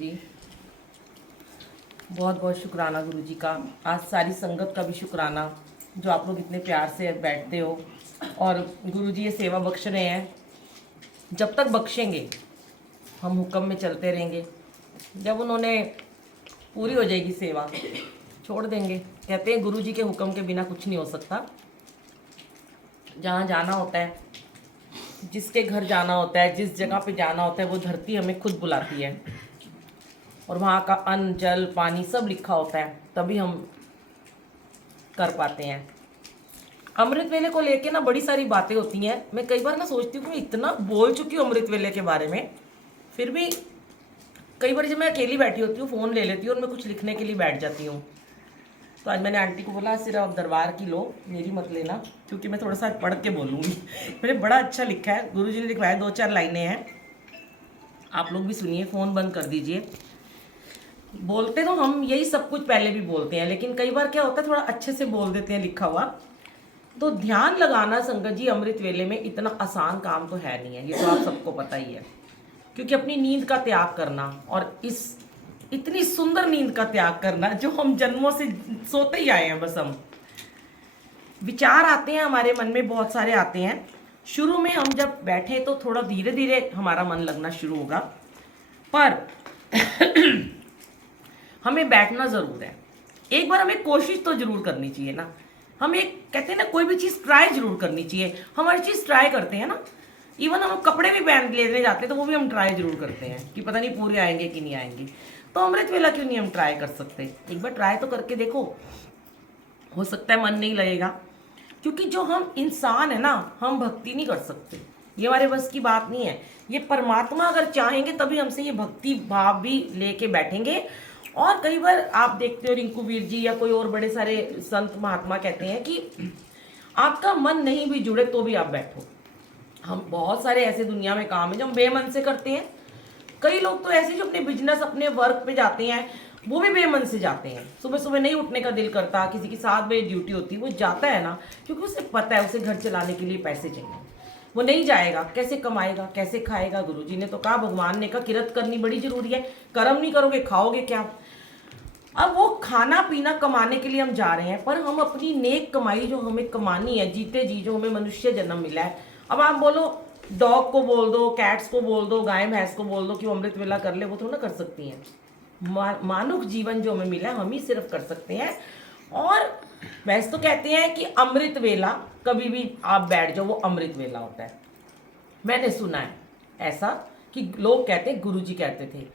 जी। बहुत बहुत शुक्राना गुरु जी का। आज सारी संगत का भी शुक्राना जो आप लोग इतने प्यार से बैठते हो। और गुरु जी ये सेवा बख्श रहे हैं, जब तक बख्शेंगे हम हुक्म में चलते रहेंगे। जब उन्होंने पूरी हो जाएगी सेवा छोड़ देंगे। कहते हैं गुरु जी के हुक्म के बिना कुछ नहीं हो सकता। जहाँ जाना होता है, जिसके घर जाना होता है, जिस जगह पे जाना होता है, वो धरती हमें खुद बुलाती है और वहाँ का अन्न जल पानी सब लिखा होता है, तभी हम कर पाते हैं। अमृत वेले को लेके ना बड़ी सारी बातें होती हैं। मैं कई बार ना सोचती हूँ कि मैं इतना बोल चुकी हूँ अमृत वेले के बारे में, फिर भी कई बार जब मैं अकेली बैठी होती हूँ फ़ोन ले लेती हूँ और मैं कुछ लिखने के लिए बैठ जाती हूँ। तो आज मैंने आंटी को बोला सिर्फ आप दरबार की लो, मेरी मत लेना, क्योंकि मैं थोड़ा सा पढ़ के बोलूँगी। मैंने बड़ा अच्छा लिखा है, गुरु जी ने लिखवाया, 2-4 लाइनें हैं, आप लोग भी सुनिए। फ़ोन बंद कर दीजिए। बोलते तो हम यही सब कुछ पहले भी बोलते हैं, लेकिन कई बार क्या होता है थोड़ा अच्छे से बोल देते हैं लिखा हुआ। तो ध्यान लगाना संगत जी अमृत वेले में इतना आसान काम तो है नहीं है, ये तो आप सबको पता ही है। क्योंकि अपनी नींद का त्याग करना और इस इतनी सुंदर नींद का त्याग करना जो हम जन्मों से सोते ही आए हैं। बस हम विचार आते हैं हमारे मन में, बहुत सारे आते हैं। शुरू में हम जब बैठे तो थोड़ा धीरे धीरे हमारा मन लगना शुरू होगा, पर हमें बैठना ज़रूर है। एक बार हमें कोशिश तो ज़रूर करनी चाहिए ना। हम एक कहते हैं ना, कोई भी चीज़ ट्राई ज़रूर करनी चाहिए। हम हर चीज़ ट्राई करते हैं ना। इवन हम कपड़े भी पहन लेने जाते हैं तो वो भी हम ट्राई ज़रूर करते हैं कि पता नहीं पूरे आएंगे कि नहीं आएंगे। तो अमृत वेला क्यों नहीं हम ट्राई कर सकते? एक बार ट्राई तो करके देखो, हो सकता है मन नहीं लगेगा। क्योंकि जो हम इंसान है ना, हम भक्ति नहीं कर सकते, ये हमारे बस की बात नहीं है। ये परमात्मा अगर चाहेंगे तभी हमसे ये भक्ति भाव भी लेके बैठेंगे। और कई बार आप देखते हो रिंकू वीर जी या कोई और बड़े सारे संत महात्मा कहते हैं कि आपका मन नहीं भी जुड़े तो भी आप बैठो। हम बहुत सारे ऐसे दुनिया में काम है जो हम बेमन से करते हैं। कई लोग तो ऐसे जो अपने बिजनेस अपने वर्क पे जाते हैं वो भी बेमन से जाते हैं। सुबह सुबह नहीं उठने का दिल करता, किसी की 7 बजे ड्यूटी होती है, वो जाता है ना क्योंकि उसे पता है उसे घर चलाने के लिए पैसे चाहिए। वो नहीं जाएगा, कैसे कमाएगा, कैसे खाएगा? गुरुजी ने तो कहा, भगवान ने कहा किरत करनी बड़ी जरूरी है, कर्म नहीं करोगे खाओगे क्या? अब वो खाना पीना कमाने के लिए हम जा रहे हैं, पर हम अपनी नेक कमाई जो हमें कमानी है जीते जी, जो हमें मनुष्य जन्म मिला है। अब आप बोलो डॉग को बोल दो, कैट्स को बोल दो, गाय भैंस को बोल दो कि वो अमृत वेला कर ले, वो थोड़ा ना कर सकती हैं। मानव जीवन जो हमें मिला है हम ही सिर्फ कर सकते हैं। और वैसे तो कहते हैं कि अमृत वेला कभी भी आप बैठ जाओ वो अमृत वेला होता है। मैंने सुना है ऐसा कि लोग कहते हैं, गुरुजी कहते थे,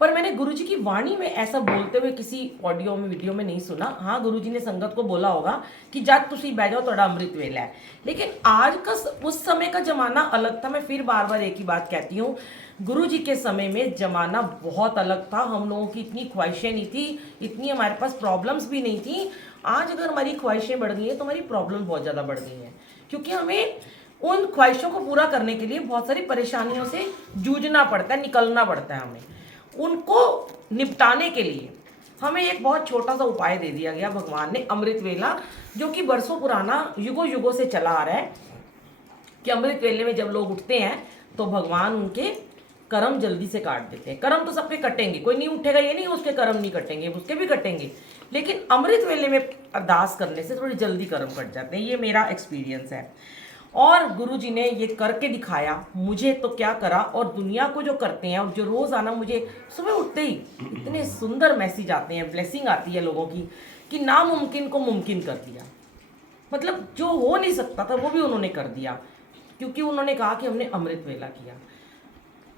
पर मैंने गुरुजी की वाणी में ऐसा बोलते हुए किसी ऑडियो में वीडियो में नहीं सुना। हाँ, गुरुजी ने संगत को बोला होगा कि जब तुसी बह जाओ थोड़ा अमृत वेला है। लेकिन आज का उस समय का जमाना अलग था। मैं फिर बार बार एक ही बात कहती हूँ, गुरुजी के समय में जमाना बहुत अलग था। हम लोगों की इतनी ख्वाहिशें नहीं थी, इतनी हमारे पास प्रॉब्लम्स भी नहीं थी। आज अगर हमारी ख्वाहिशें बढ़ गई हैं तो हमारी प्रॉब्लम बहुत ज़्यादा बढ़ गई हैं, क्योंकि हमें उन ख्वाहिशों को पूरा करने के लिए बहुत सारी परेशानियों से जूझना पड़ता है, निकलना पड़ता है। हमें उनको निपटाने के लिए हमें एक बहुत छोटा सा उपाय दे दिया गया भगवान ने, अमृत वेला, जो कि बरसों पुराना युगों युगों से चला आ रहा है। कि अमृत वेले में जब लोग उठते हैं तो भगवान उनके कर्म जल्दी से काट देते हैं। कर्म तो सबके कटेंगे, कोई नहीं उठेगा ये नहीं उसके कर्म नहीं कटेंगे, उसके भी कटेंगे, लेकिन अमृत वेले में अरदास करने से थोड़ी जल्दी कर्म कट जाते हैं। ये मेरा एक्सपीरियंस है। और गुरुजी ने ये करके दिखाया। मुझे तो क्या करा, और दुनिया को जो करते हैं, और जो रोज़ आना, मुझे सुबह उठते ही इतने सुंदर मैसेज आते हैं, ब्लेसिंग आती है लोगों की कि नामुमकिन को मुमकिन कर दिया। मतलब जो हो नहीं सकता था वो भी उन्होंने कर दिया, क्योंकि उन्होंने कहा कि हमने अमृत वेला किया।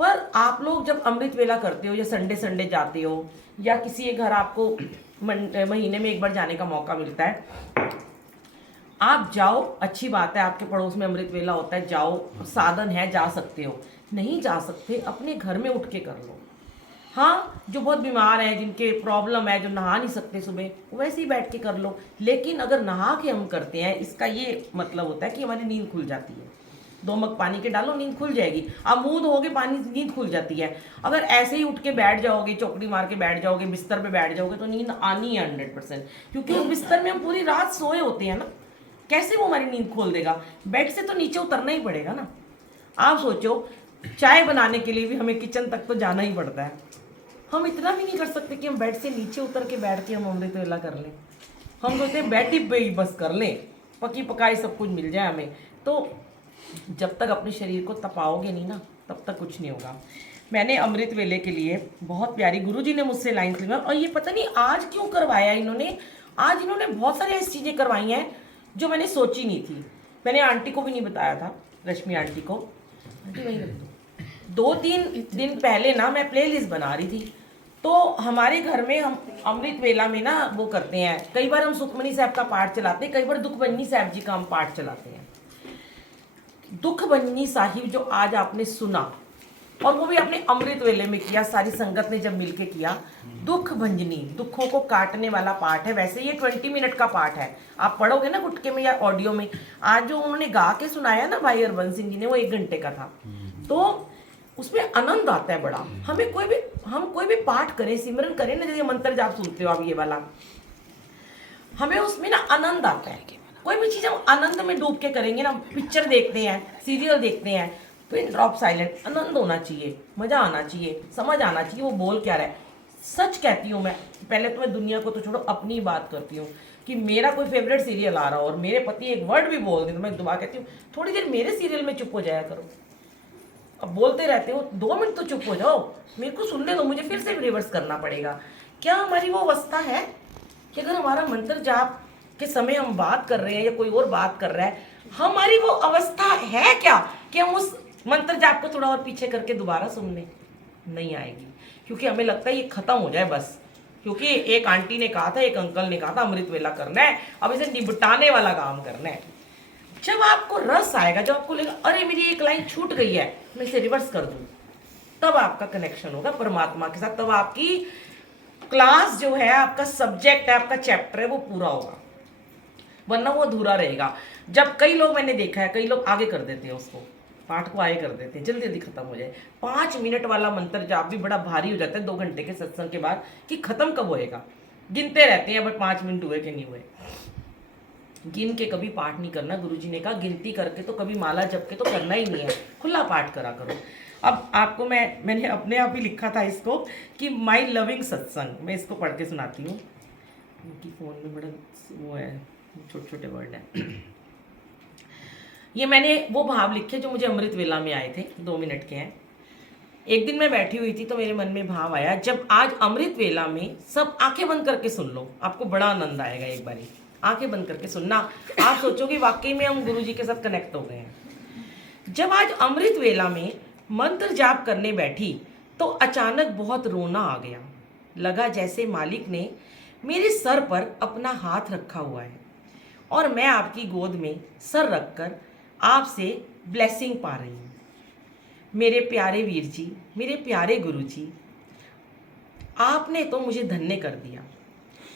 पर आप लोग जब अमृत वेला करते हो या संडे संडे जाते हो या किसी एक घर आपको महीने में एक बार जाने का मौका मिलता है, आप जाओ, अच्छी बात है। आपके पड़ोस में अमृत वेला होता है, जाओ, साधन है, जा सकते हो। नहीं जा सकते, अपने घर में उठ के कर लो। हाँ, जो बहुत बीमार हैं, जिनके प्रॉब्लम है, जो नहा नहीं सकते सुबह, वैसे ही बैठ के कर लो। लेकिन अगर नहा के हम करते हैं, इसका ये मतलब होता है कि हमारी नींद खुल जाती है। 2 मग पानी के डालो, नींद खुल जाएगी। आप मुंह धोगे, पानी नींद खुल जाती है। अगर ऐसे ही उठ के बैठ जाओगे, चौकड़ी मार के बैठ जाओगे, बिस्तर पे बैठ जाओगे, तो नींद आनी है 100%। क्योंकि उस बिस्तर में हम पूरी रात सोए होते हैं ना, कैसे वो हमारी नींद खोल देगा? बेड से तो नीचे उतरना ही पड़ेगा ना। आप सोचो, चाय बनाने के लिए भी हमें किचन तक तो जाना ही पड़ता है। हम इतना भी नहीं कर सकते कि हम बेड से नीचे उतर के बैठ के हम अमृत वेला कर लें। हम सोचते हैं बैठी पे ही बस कर लें, पकी पकाई सब कुछ मिल जाए हमें। तो जब तक अपने शरीर को तपाओगे नहीं ना, तब तक कुछ नहीं होगा। मैंने अमृत वेले के लिए बहुत प्यारी, गुरुजी ने मुझसे लाइन ली, और ये पता नहीं आज क्यों करवाया इन्होंने। आज इन्होंने बहुत सारी ऐसी चीज़ें करवाई हैं जो मैंने सोची नहीं थी। मैंने आंटी को भी नहीं बताया था, रश्मि आंटी को। आंटी वही रख दो। 2-3 दिन पहले ना मैं प्ले लिस्ट बना रही थी, तो हमारे घर में हम अमृत वेला में ना वो करते हैं, कई बार हम सुखमनी साहब का पाठ चलाते हैं, कई बार दुखभंजनी साहब जी का हम पाठ चलाते हैं। दुखभंजनी साहिब जो आज आपने सुना, और वो भी आपने अमृत वेले में किया, सारी संगत ने जब मिलके किया। दुख भंजनी, दुखों को काटने वाला पाठ है। वैसे ये 20 मिनट का पाठ है, आप पढ़ोगे ना गुटके में या ऑडियो में। आज जो उन्होंने गा के सुनाया ना भाई हरबंस सिंह जी ने, वो 1 घंटे का था। तो उसमें आनंद आता है बड़ा। हम कोई भी पाठ करें, सिमरन करें ना, जैसे मंत्र जाप सुनते हो आप ये वाला, हमें उसमें ना आनंद आता है। कोई भी चीज़ हम आनंद में डूब के करेंगे ना, पिक्चर देखते हैं, सीरियल देखते हैं, पिन ड्रॉप साइलेंट, आनंद होना चाहिए, मज़ा आना चाहिए, समझ आना चाहिए वो बोल क्या रहा है। सच कहती हूँ मैं, पहले तो मैं दुनिया को तो छोड़ो, अपनी बात करती हूँ कि मेरा कोई फेवरेट सीरियल आ रहा हो और मेरे पति एक वर्ड भी बोल दें तो मैं दोबारा कहती हूँ थोड़ी देर मेरे सीरियल में चुप हो जाया करो। अब बोलते रहते हो, 2 मिनट तो चुप हो जाओ, मेरे को सुनने दो, मुझे फिर से रिवर्स करना पड़ेगा। क्या हमारी वो अवस्था है कि अगर हमारा मंत्र जाप के समय हम बात कर रहे हैं या कोई और बात कर रहा है, हमारी वो अवस्था है क्या कि हम उस मंत्र जाप को थोड़ा और पीछे करके दोबारा सुन लें? नहीं आएगी, क्योंकि हमें लगता है ये खत्म हो जाए बस। क्योंकि एक आंटी ने कहा था, एक अंकल ने कहा था अमृत वेला करना है, अब इसे निपटाने वाला काम करना है। जब आपको रस आएगा, जब आपको लगेगा अरे मेरी एक लाइन छूट गई है, मैं इसे रिवर्स कर दूं, तब आपका कनेक्शन होगा परमात्मा के साथ। तब आपकी क्लास जो है, आपका सब्जेक्ट है, आपका चैप्टर है, वो पूरा होगा, वरना वो अधूरा रहेगा। जब कई लोग, मैंने देखा है, कई लोग आगे कर देते हैं उसको, पाठ को आगे कर देते हैं, जल्दी जल्दी खत्म हो जाए। 5 मिनट वाला मंत्र जाप भी बड़ा भारी हो जाता है 2 घंटे के सत्संग के बाद, कि खत्म कब होएगा। गिनते रहते हैं बट 5 मिनट हुए कि नहीं हुए। गिन के कभी पाठ नहीं करना, गुरुजी ने कहा गिनती करके तो कभी माला जप के तो करना ही नहीं है, खुला पाठ करा करो। अब आपको मैंने अपने आप ही लिखा था इसको कि माई लविंग सत्संग, मैं इसको पढ़ के सुनाती हूँ। उनकी फ़ोन में बड़ा वो है, छोटे छोटे वर्ड है। ये मैंने वो भाव लिखे जो मुझे अमृत वेला में आए थे, 2 मिनट के हैं। एक दिन मैं बैठी हुई थी तो मेरे मन में भाव आया, जब आज अमृत वेला में सब आंखें बंद करके सुन लो, आपको बड़ा आनंद आएगा। एक बारी आंखें बंद करके सुनना, आप सोचोगे वाकई में हम गुरुजी के साथ कनेक्ट हो गए हैं। जब आज अमृत वेला में मंत्र जाप करने बैठी तो अचानक बहुत रोना आ गया। लगा जैसे मालिक ने मेरे सर पर अपना हाथ रखा हुआ है और मैं आपकी गोद में सर रखकर आपसे ब्लेसिंग पा रही हूँ। मेरे प्यारे वीर जी, मेरे प्यारे गुरु जी, आपने तो मुझे धन्य कर दिया,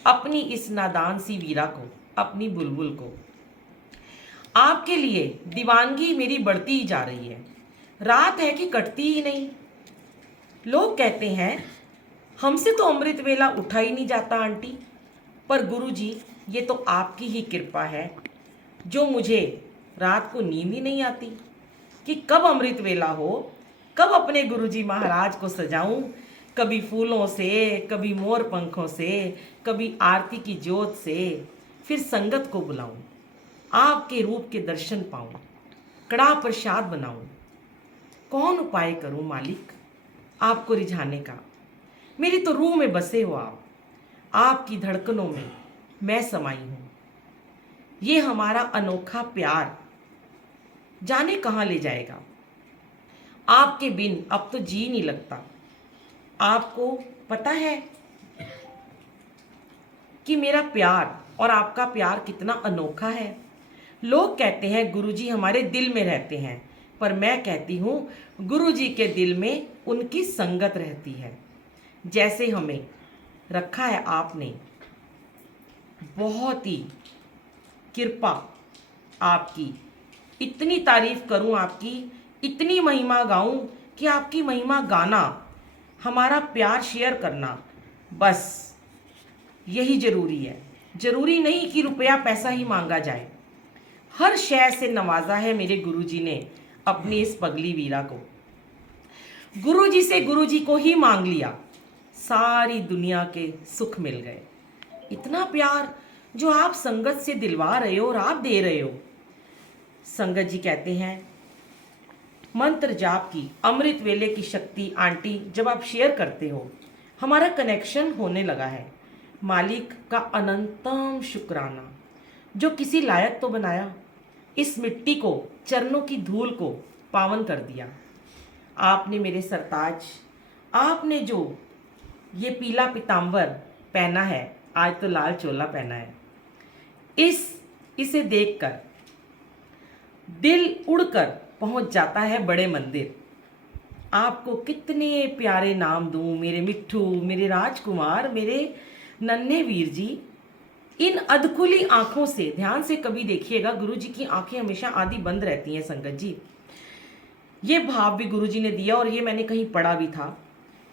अपनी इस नादान सी वीरा को, अपनी बुलबुल को। आपके लिए दीवानगी मेरी बढ़ती ही जा रही है, रात है कि कटती ही नहीं। लोग कहते हैं हमसे तो अमृत वेला उठा ही नहीं जाता आंटी, पर गुरु जी ये तो आपकी ही कृपा है जो मुझे रात को नींद ही नहीं आती कि कब अमृत वेला हो, कब अपने गुरुजी महाराज को सजाऊं, कभी फूलों से, कभी मोर पंखों से, कभी आरती की ज्योत से, फिर संगत को बुलाऊं, आपके रूप के दर्शन पाऊं, कड़ा प्रसाद बनाऊं। कौन उपाय करूं मालिक आपको रिझाने का, मेरी तो रूह में बसे हो आप, आपकी धड़कनों में मैं समाई हूं। ये हमारा अनोखा प्यार जाने कहाँ ले जाएगा, आपके बिन अब तो जी नहीं लगता। आपको पता है कि मेरा प्यार और आपका प्यार कितना अनोखा है। लोग कहते हैं गुरुजी हमारे दिल में रहते हैं, पर मैं कहती हूँ गुरुजी के दिल में उनकी संगत रहती है। जैसे हमें रखा है आपने, बहुत ही कृपा आपकी, इतनी तारीफ करूं आपकी, इतनी महिमा गाऊं कि आपकी महिमा गाना, हमारा प्यार शेयर करना, बस यही ज़रूरी है। ज़रूरी नहीं कि रुपया पैसा ही मांगा जाए। हर शय से नवाजा है मेरे गुरुजी ने अपनी इस पगली वीरा को। गुरुजी से गुरुजी को ही मांग लिया, सारी दुनिया के सुख मिल गए। इतना प्यार जो आप संगत से दिलवा रहे हो और आप दे रहे हो। संगत जी कहते हैं मंत्र जाप की अमृत वेले की शक्ति आंटी जब आप शेयर करते हो हमारा कनेक्शन होने लगा है। मालिक का अनंतम शुक्राना जो किसी लायक तो बनाया, इस मिट्टी को, चरणों की धूल को पावन कर दिया। आपने मेरे सरताज, आपने जो ये पीला पीताम्बर पहना है, आज तो लाल चोला पहना है, इसे देखकर दिल उड़कर पहुंच जाता है बड़े मंदिर। आपको कितने प्यारे नाम दूं, मेरे मिट्ठू, मेरे राजकुमार, मेरे नन्हे वीर जी। इन अधखुली आंखों से ध्यान से कभी देखिएगा, गुरु जी की आंखें हमेशा आधी बंद रहती हैं संगत जी। ये भाव भी गुरु जी ने दिया और ये मैंने कहीं पढ़ा भी था।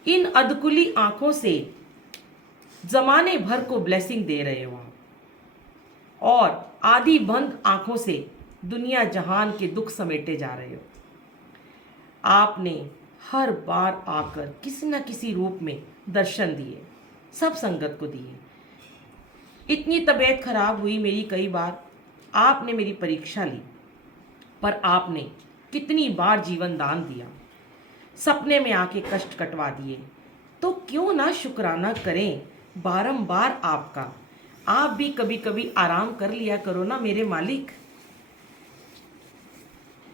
इन अधकुली आंखों से जमाने भर को ब्लेसिंग दे रहे हो आप, और आधी बंद आंखों से दुनिया जहान के दुख समेटे जा रहे हो। आपने हर बार आकर किसी न किसी रूप में दर्शन दिए, सब संगत को दिए। इतनी तबीयत खराब हुई मेरी कई बार, आपने मेरी परीक्षा ली, पर आपने कितनी बार जीवन दान दिया, सपने में आके कष्ट कटवा दिए। तो क्यों ना शुक्राना करें बारंबार आपका। आप भी कभी कभी आराम कर लिया करो ना मेरे मालिक।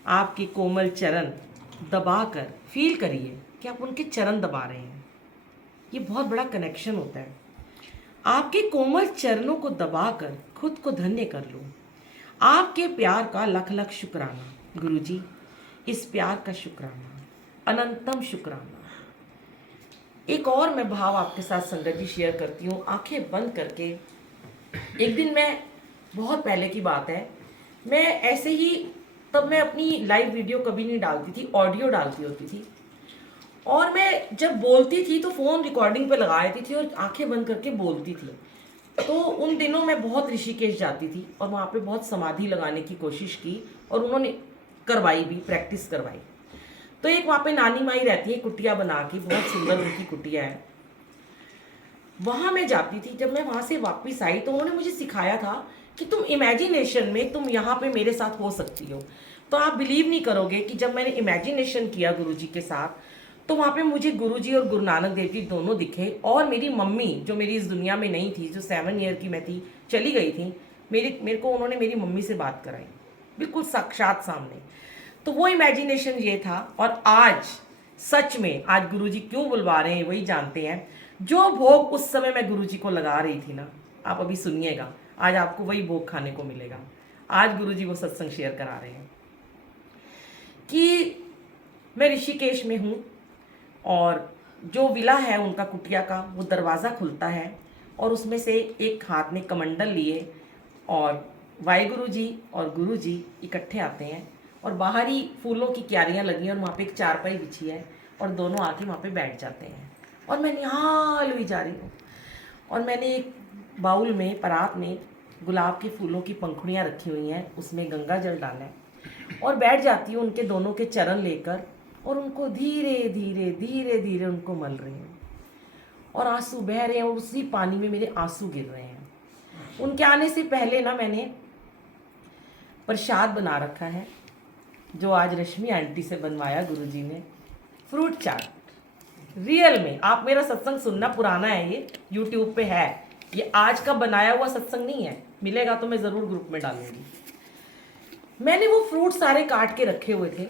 आपके कोमल चरण दबाकर फील करिए कि आप उनके चरण दबा रहे हैं। ये बहुत बड़ा कनेक्शन होता है। आपके कोमल चरणों को दबाकर खुद को धन्य कर लो। आपके प्यार का लख लख शुक्राना गुरु जी, इस प्यार का शुक्राना, अनंतम शुक्राना। एक और मैं भाव आपके साथ संगत जी शेयर करती हूँ, आंखें बंद करके। एक दिन मैं, बहुत पहले की बात है, मैं ऐसे ही, तब मैं अपनी लाइव वीडियो कभी नहीं डालती थी, ऑडियो डालती होती थी, और मैं जब बोलती थी तो फ़ोन रिकॉर्डिंग पे लगा देती थी और आंखें बंद करके बोलती थी। तो उन दिनों मैं बहुत ऋषिकेश जाती थी और वहाँ पे बहुत समाधि लगाने की कोशिश की, और उन्होंने करवाई भी, प्रैक्टिस करवाई। तो एक वहाँ पे नानी माई रहती है कुटिया बना के, बहुत सुंदर उनकी कुटिया है, वहाँ मैं जाती थी। जब मैं वहाँ से वापस आई तो उन्होंने मुझे सिखाया था कि तुम इमेजिनेशन में तुम यहाँ पे मेरे साथ हो सकती हो। तो आप बिलीव नहीं करोगे कि जब मैंने इमेजिनेशन किया गुरुजी के साथ, तो वहाँ पे मुझे गुरुजी और गुरु नानक देव जी दोनों दिखे, और मेरी मम्मी जो मेरी इस दुनिया में नहीं थी, जो 7 ईयर की मैं थी, चली गई थी, मेरे को उन्होंने मेरी मम्मी से बात कराई, बिल्कुल साक्षात सामने। तो वो इमेजिनेशन ये था। और आज सच में, आज गुरुजी क्यों बुलवा रहे हैं वही जानते हैं। जो भोग उस समय मैं गुरुजी को लगा रही थी ना, आप अभी सुनिएगा, आज आपको वही भोग खाने को मिलेगा। आज गुरुजी वो सत्संग शेयर करा रहे हैं कि मैं ऋषिकेश में हूँ, और जो विला है उनका कुटिया का, वो दरवाज़ा खुलता है और उसमें से एक हाथ में कमंडल लिए और वाहिगुरु जी और गुरु जी इकट्ठे आते हैं, और बाहर ही फूलों की क्यारियाँ लगी हैं और वहाँ पे एक चारपाई बिछी है, और दोनों आके वहाँ पे बैठ जाते हैं। और मैं निहाल हुई जा रही हूँ, और मैंने एक बाउल में, परात में गुलाब के फूलों की पंखुड़ियाँ रखी हुई हैं, उसमें गंगा जल डाला है, और बैठ जाती हूँ उनके दोनों के चरण लेकर, और उनको धीरे धीरे धीरे धीरे उनको मल रही हूँ, और आंसू बह रहे हैं, और उसी पानी में मेरे आंसू गिर रहे हैं। उनके आने से पहले ना मैंने प्रसाद बना रखा है, जो आज रश्मि आंटी से बनवाया गुरुजी ने, फ्रूट चाट। रियल में आप मेरा सत्संग सुनना, पुराना है ये, यूट्यूब पे है, ये आज का बनाया हुआ सत्संग नहीं है, मिलेगा तो मैं ज़रूर ग्रुप में डालूंगी। मैंने वो फ्रूट सारे काट के रखे हुए थे,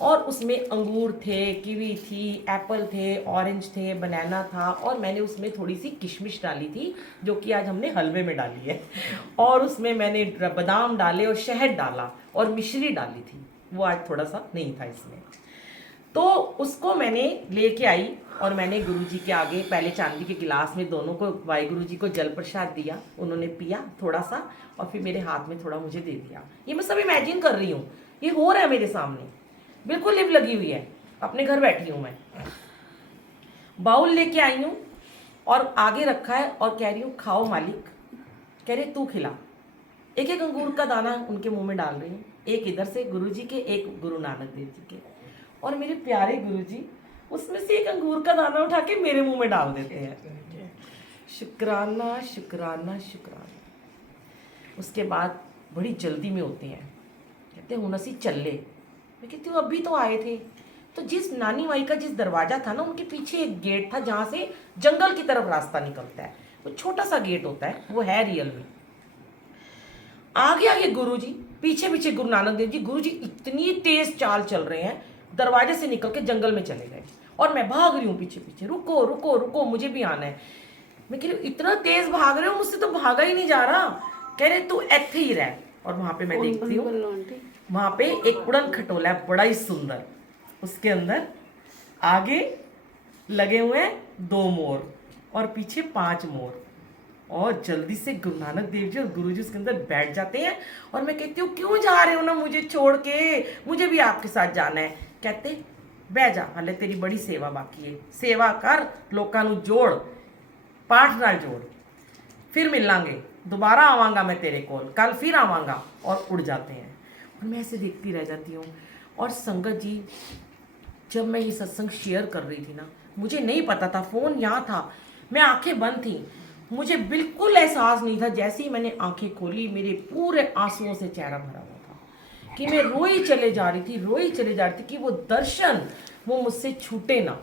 और उसमें अंगूर थे, कीवी थी, एप्पल थे, ऑरेंज थे, बनाना था, और मैंने उसमें थोड़ी सी किशमिश डाली थी, जो कि आज हमने हलवे में डाली है, और उसमें मैंने बादाम डाले और शहद डाला और मिश्री डाली थी, वो आज थोड़ा सा नहीं था इसमें। तो उसको मैंने लेके आई, और मैंने गुरुजी के आगे पहले चांदी के गिलास में दोनों को, वाहिगुरु जी को जल प्रसाद दिया, उन्होंने पिया थोड़ा सा, और फिर मेरे हाथ में थोड़ा मुझे दे दिया। ये मैं सब इमेजिन कर रही हूँ, ये हो रहा है मेरे सामने, बिल्कुल लिप लगी हुई है, अपने घर बैठी हूँ मैं। बाउल लेके आई हूँ और आगे रखा है, और कह रही हूँ खाओ मालिक। कह रहे तू खिला। एक एक अंगूर का दाना उनके मुंह में डाल रही हूँ, एक इधर से गुरुजी के, एक गुरु नानक देव जी के। और मेरे प्यारे गुरुजी उसमें से एक अंगूर का दाना उठा के मेरे मुंह में डाल देते हैं। शुक्राना शुक्राना शुक्राना। उसके बाद बड़ी जल्दी में होते हैं, कहते हैं हुनसी चल ले। मैं कहती हूँ अभी तो आए थे। तो जिस नानी माई का जिस दरवाजा था ना, उनके पीछे एक गेट था जहाँ से जंगल की तरफ रास्ता निकलता है। वो छोटा सा गेट होता है, वो है रियल में। आगे आगे गुरुजी, पीछे पीछे गुरु नानक देव जी। गुरुजी इतनी तेज चाल चल रहे हैं, दरवाजे से निकल के जंगल में चले गए और मैं भाग रही हूँ पीछे पीछे। रुको रुको रुको, मुझे भी आना है। मैं कह रही हूँ इतना तेज भाग रहे हो, मुझसे तो भागा ही नहीं जा रहा। कह रहे तू ऐसे ही रह। और वहां पे मैं देखती हूँ, वहां पे एक उड़न खटोला है बड़ा ही सुंदर, उसके अंदर आगे लगे हुए हैं 2 मोर और पीछे 5 मोर। और जल्दी से गुरु नानक देव जी और गुरु जी उसके अंदर बैठ जाते हैं। और मैं कहती हूँ क्यों जा रहे हो ना मुझे छोड़ के, मुझे भी आपके साथ जाना है। कहते बैठ जा, हाले तेरी बड़ी सेवा बाकी है, सेवा कर, लोकां नू जोड़, पाठ नाल जोड़, फिर मिलांगे, दोबारा आवांगा मैं तेरे कोल, कल फिर आवांगा। और उड़ जाते हैं। और मैं ऐसे देखती रह जाती हूँ। और संगत जी, जब मैं ये सत्संग शेयर कर रही थी ना, मुझे नहीं पता था, फ़ोन यहाँ था, मैं आंखें बंद थी, मुझे बिल्कुल एहसास नहीं था। जैसे ही मैंने आंखें खोली, मेरे पूरे आंसुओं से चेहरा भरा हुआ था कि मैं रोई चले जा रही थी, रोई चले जा रही थी कि वो दर्शन वो मुझसे छूटे ना।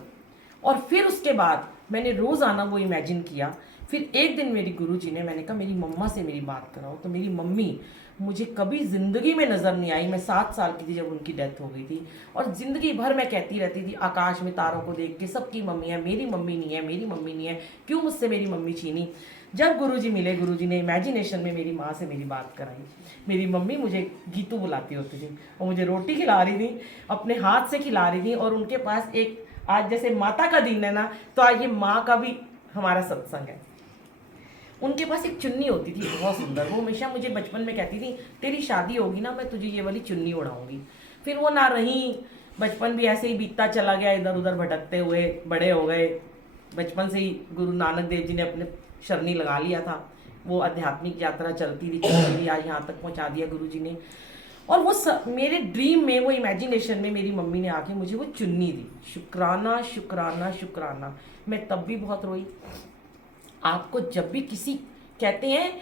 और फिर उसके बाद मैंने रोज़ाना वो इमेजिन किया। फिर एक दिन मेरी गुरुजी ने, मैंने कहा मेरी मम्मा से मेरी बात कराओ। तो मेरी मम्मी मुझे कभी ज़िंदगी में नज़र नहीं आई। मैं 7 साल की थी जब उनकी डेथ हो गई थी। और ज़िंदगी भर मैं कहती रहती थी आकाश में तारों को देख के, सबकी मम्मी है, मेरी मम्मी नहीं है, मेरी मम्मी नहीं है, क्यों मुझसे मेरी मम्मी छीनी। जब गुरुजी मिले, गुरुजी ने इमेजिनेशन में मेरी माँ से मेरी बात कराई। मेरी मम्मी मुझे गीतू बुलाती होती थी और मुझे रोटी खिला रही थी, अपने हाथ से खिला रही थी। और उनके पास एक, आज जैसे माता का दिन है ना, तो आज ये माँ का भी हमारा सत्संग है। उनके पास एक चुन्नी होती थी बहुत सुंदर। वो हमेशा मुझे बचपन में कहती थी तेरी शादी होगी ना, मैं तुझे ये वाली चुन्नी उड़ाऊंगी। फिर वो ना रही, बचपन भी ऐसे ही बीतता चला गया, इधर उधर भटकते हुए बड़े हो गए। बचपन से ही गुरु नानक देव जी ने अपने शरणी लगा लिया था। वो आध्यात्मिक यात्रा चलती थी, आज यहाँ तक पहुँचा दिया गुरु जी ने। और वो मेरे ड्रीम में, वो इमेजिनेशन में मेरी मम्मी ने आके मुझे वो चुन्नी दी। शुक्राना शुक्राना शुक्राना। मैं तब भी बहुत रोई। आपको जब भी किसी, कहते हैं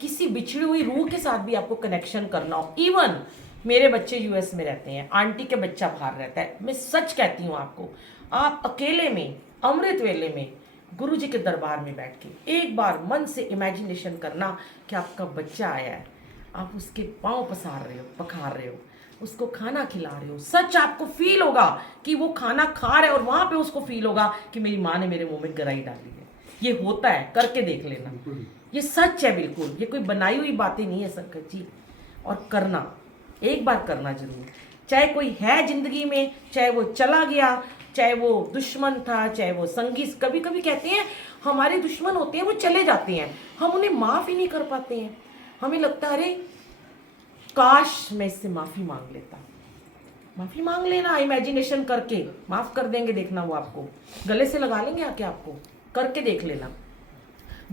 किसी बिछड़ी हुई रूह के साथ भी आपको कनेक्शन करना हो, इवन मेरे बच्चे यूएस में रहते हैं, आंटी के बच्चा बाहर रहता है, मैं सच कहती हूँ आपको, आप अकेले में अमृत वेले में गुरु जी के दरबार में बैठ के एक बार मन से इमेजिनेशन करना कि आपका बच्चा आया है, आप उसके पाँव पसार रहे हो, पखार रहे हो, उसको खाना खिला रहे हो। सच आपको फील होगा कि वो खाना खा रहा है और वहाँ पे उसको फील होगा कि मेरी माँ ने मेरे मुंह में गराई डाली है। ये होता है, करके देख लेना, ये सच है बिल्कुल, ये कोई बनाई हुई बातें नहीं है संकट जी। और करना, एक बार करना जरूर, चाहे कोई है जिंदगी में, चाहे वो चला गया, चाहे वो दुश्मन था, चाहे वो संगी। कभी कभी कहते हैं हमारे दुश्मन होते हैं, वो चले जाते हैं, हम उन्हें माफ़ ही नहीं कर पाते हैं। हमें लगता है अरे काश मैं इससे माफ़ी मांग लेता। माफ़ी मांग लेना, इमेजिनेशन करके माफ़ कर देंगे, देखना वो आपको गले से लगा लेंगे आके, आपको करके देख लेना।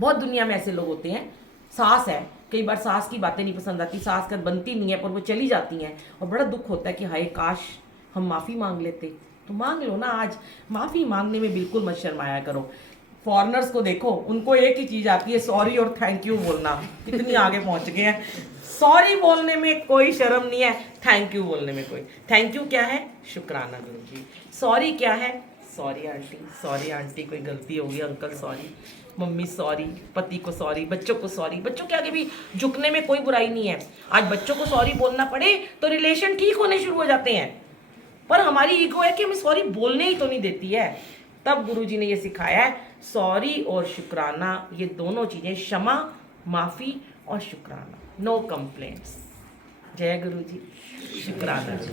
बहुत दुनिया में ऐसे लोग होते हैं, सास है, कई बार सास की बातें नहीं पसंद आती, सास कर बनती नहीं है, पर वो चली जाती हैं और बड़ा दुख होता है कि हाय काश हम माफ़ी मांग लेते। तो मांग लो ना आज, माफ़ी मांगने में बिल्कुल मत शर्माया करो। फॉरेनर्स को देखो, उनको एक ही चीज़ आती है, सॉरी और थैंक यू बोलना। कितनी आगे पहुंच गए हैं, सॉरी बोलने में कोई शर्म नहीं है, थैंक यू बोलने में कोई। थैंक यू क्या है? शुक्राना गुरु जी। सॉरी क्या है? सॉरी आंटी, सॉरी आंटी, कोई गलती होगी, अंकल सॉरी, मम्मी सॉरी, पति को सॉरी, बच्चों को सॉरी। बच्चों के आगे भी झुकने में कोई बुराई नहीं है। आज बच्चों को सॉरी बोलना पड़े तो रिलेशन ठीक होने शुरू हो जाते हैं, पर हमारी ईगो है कि हमें सॉरी बोलने ही तो नहीं देती है। तब गुरुजी ने ये सिखाया है, सॉरी और शुक्राना, ये दोनों चीज़ें, क्षमा, माफ़ी और शुक्राना, नो कंप्लेंट्स। जय गुरु जी, शुक्राना जी।